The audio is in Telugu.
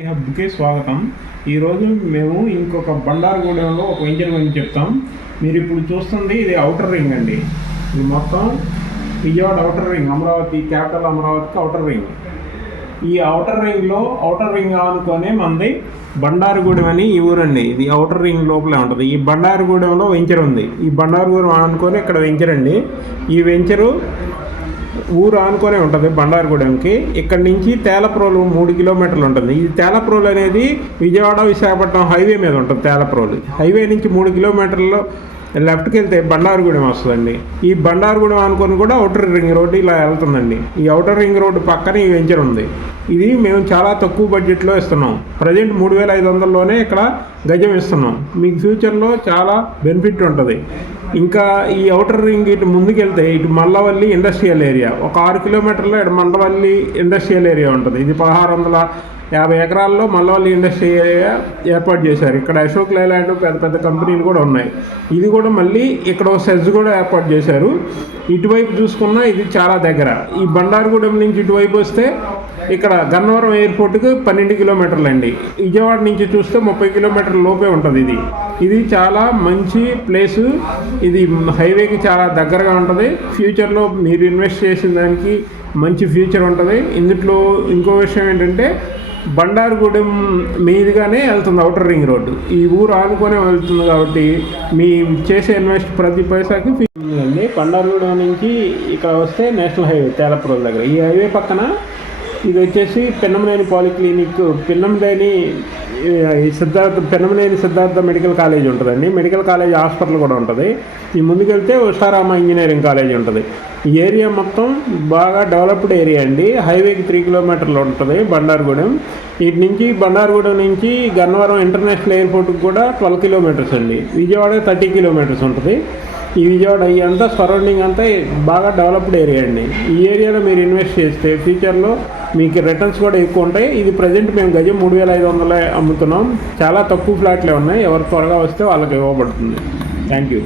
ఈ హబ్కి స్వాగతం. ఈరోజు మేము ఇంకొక బండారుగూడెంలో ఒక వెంచర్ గురించి చెప్తాం. మీరు ఇప్పుడు చూస్తుంది ఇది ఔటర్ రింగ్ అండి. ఇది మొత్తం Vijayawada outer ring, Amaravati capital అమరావతికి ఔటర్ రింగ్. ఈ ఔటర్ రింగ్ ఆనుకొనే మనది బండారుగూడెం అని ఈ ఊరండి. ఇది ఔటర్ రింగ్ లోపలే ఉంటుంది. ఈ బండారుగూడెంలో వెంచర్ ఉంది. ఈ బండారుగూడెం ఆనుకొని ఇక్కడ వెంచర్ అండి. ఈ వెంచరు ఊరు ఆనుకొనే ఉంటుంది బండారుగూడెంకి. ఇక్కడ నుంచి తేలప్రోలు 3 కిలోమీటర్లు ఉంటుంది. ఈ తేలప్రోలు అనేది విజయవాడ విశాఖపట్నం హైవే మీద ఉంటుంది. తేలప్రోలు హైవే నుంచి 3 కిలోమీటర్లు లెఫ్ట్కి వెళ్తే బండారుగూడెం వస్తుందండి. ఈ బండారుగూడెం అనుకొని కూడా ఔటర్ రింగ్ రోడ్డు ఇలా వెళ్తుందండి. ఈ ఔటర్ రింగ్ రోడ్డు పక్కన ఈ వెంచర్ ఉంది. ఇది మేము చాలా తక్కువ బడ్జెట్లో ఇస్తున్నాం. ప్రజెంట్ 3,500లోనే ఇక్కడ గజం ఇస్తున్నాం. మీకు ఫ్యూచర్లో చాలా బెనిఫిట్ ఉంటుంది. ఇంకా ఈ ఔటర్ రింగ్ ఇటు ముందుకెళ్తే ఇటు మల్లవల్లి ఇండస్ట్రియల్ ఏరియా, ఒక 6 కిలోమీటర్లో ఇటు మల్లవల్లి ఇండస్ట్రియల్ ఏరియా ఉంటుంది. ఇది 1650 ఎకరాల్లో మల్లవల్లి ఇండస్ట్రీ ఏరియా ఏర్పాటు చేశారు. ఇక్కడ అశోక్ లేలాండ్ పెద్ద పెద్ద కంపెనీలు కూడా ఉన్నాయి. ఇది కూడా మళ్ళీ ఇక్కడ సెజ్ కూడా ఏర్పాటు చేశారు. ఇటువైపు చూసుకున్నా ఇది చాలా దగ్గర. ఈ బండారుగూడెం నుంచి ఇటువైపు వస్తే ఇక్కడ గన్నవరం ఎయిర్పోర్ట్కి 12 కిలోమీటర్లు అండి. విజయవాడ నుంచి చూస్తే 30 కిలోమీటర్ల లోపే ఉంటుంది. ఇది చాలా మంచి ప్లేసు. ఇది హైవేకి చాలా దగ్గరగా ఉంటుంది. ఫ్యూచర్లో మీరు ఇన్వెస్ట్ చేసిన దానికి మంచి ఫ్యూచర్ ఉంటుంది. ఇందులో ఇంకో విషయం ఏంటంటే బండారుగూడెం మీదుగానే వెళ్తుంది ఔటర్ రింగ్ రోడ్డు. ఈ ఊరు ఆనుకొనే వెళ్తుంది కాబట్టి మీ చేసే ఇన్వెస్ట్ ప్రతి పైసాకి ఉందండి. బండారుగూడెం నుంచి ఇక్కడ వస్తే నేషనల్ హైవే తేలప్రోల్ దగ్గర. ఈ హైవే పక్కన ఇది వచ్చేసి పెన్నమనేని పాలిక్లినిక్, పెన్నమనేని సిద్ధార్థ మెడికల్ కాలేజ్ ఉంటుందండి. మెడికల్ కాలేజ్ హాస్పిటల్ కూడా ఉంటుంది. ఈ ముందుకెళ్తే ఉషారామ ఇంజనీరింగ్ కాలేజ్ ఉంటుంది. ఈ ఏరియా మొత్తం బాగా డెవలప్డ్ ఏరియా అండి. హైవేకి 3 కిలోమీటర్లు ఉంటుంది బండారుగూడెం. ఇటు నుంచి బండారుగూడెం నుంచి గన్నవరం ఇంటర్నేషనల్ ఎయిర్పోర్ట్కి కూడా 12 కిలోమీటర్స్ అండి. విజయవాడ 30 కిలోమీటర్స్ ఉంటుంది. ఈ విజయవాడ అంతా సరౌండింగ్ అంతా బాగా డెవలప్డ్ ఏరియా అండి. ఈ ఏరియాలో మీరు ఇన్వెస్ట్ చేస్తే ఫ్యూచర్లో మీకు రిటర్న్స్ కూడా ఎక్కువ ఉంటాయి. ఇది ప్రజెంట్ మేము గజం 3,500 అమ్ముతున్నాం. చాలా తక్కువ ఫ్లాట్లే ఉన్నాయి. ఎవరు త్వరగా వస్తే వాళ్ళకి ఇవ్వబడుతుంది. Thank you.